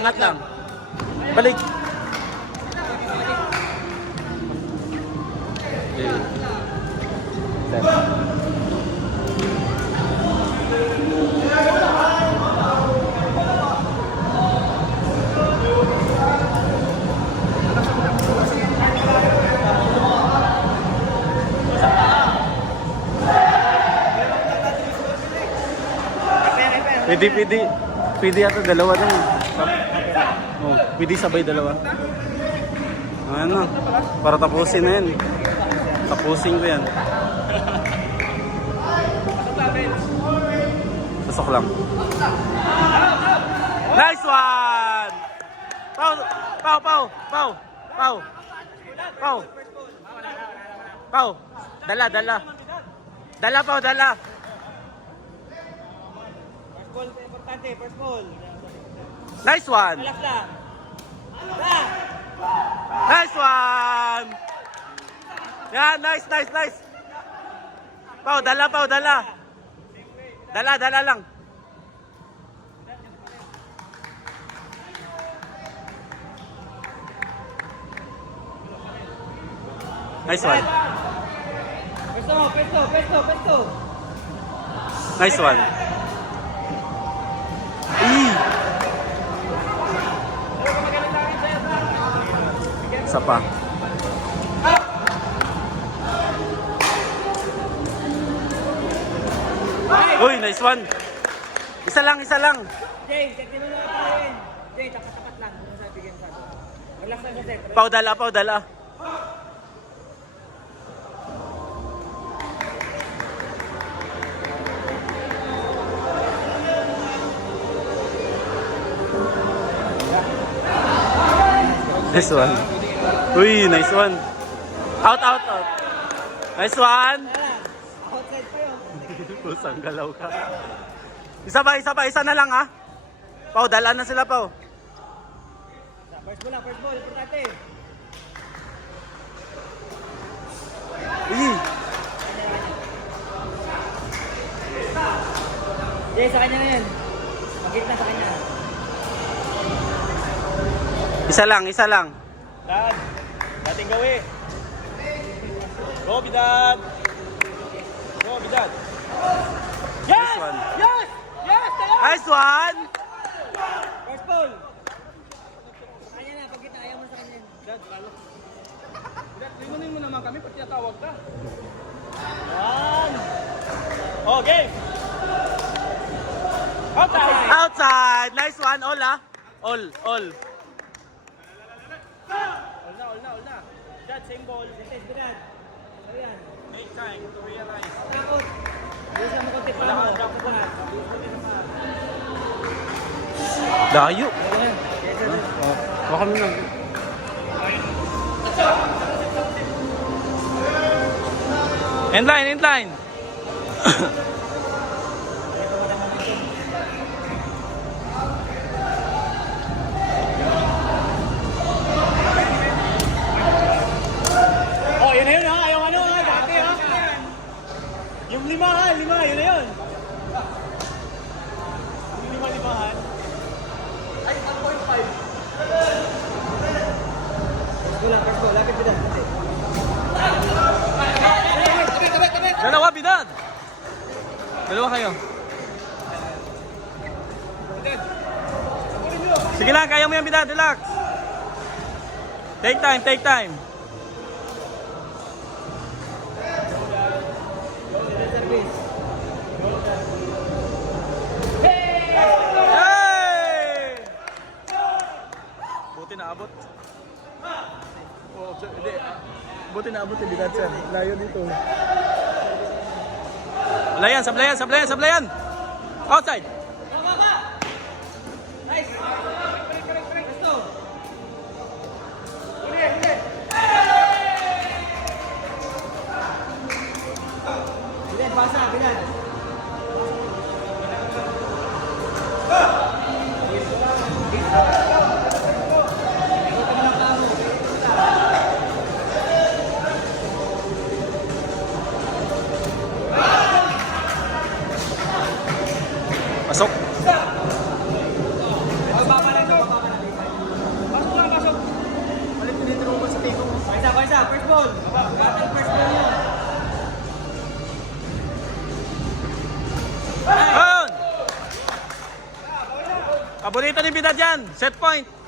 angat lang. Balik. Okay. Pwede ata dalawa lang. Oh, pwede sabay dalawa. Ayan na. Para tapusin na yan. Tapusin ko yan. Pasok lang. Nice one! Pau! Pau! Pau! Pau! Pau! Pau! Pau! Dala! Dala, Pau! Dala! Ball, importante, first ball. Nice one! Relax lang. Nice one! Yan, nice! Pau, dala! Dala lang. Nice one. Pesto. Nice one. Isa pa. Uy, nice one. Isa lang. Jay, set mo na tayo. Jay, tapat lang. Kung sa bigyan sa. Relax lang sa set. Pau, dala. Nice one. Uy, nice one. Out. Nice one. Outside pa yun. Pusang galaw ka. Isa na lang ha. Pau, dala na sila, Pau. First ball, importante. Jay, sa kanya na yan. Mag-gitna sa kanya. Isa lang. Dad, dating gawi. Go, Bidad. Nice one. Yes! Nice one. First ball. Sa kanya na, pag-gitna, ayaw mo sa kanya. Dad, palo. Dad, lingunin mo naman kami pag tinatawag ka. One. Oh, game. Outside. Nice one. All ha. All. All na. Dad, same ball. Test ko, Dad. Ayan. Take time to realize. Takot. Bilis lang mo konti pa mo. Takot na. Layo. Baka mo lang. Endline. Oh, yun na yun ha. Ayaw ano ha. Dati ha. Yung lima, yun na yun. Yung limahan. Ay, 1.5. First ball, lapit ko dyan. Dalawa, Bidad. Dalawa kayo. Sige lang, kaya mo yan, Bidad. Relax. Take time. Service. Hey! Buti naabot. Oh, hindi. Buti naabot si Bidad, sir. Layo dito. Sablayan. Outside. Nice. Correct. Let's go. Bilan, pasa, bilan. Pasok. Baba lang. ball. Battle first ball yun. On! Paborito ni Bidad yan. Set point.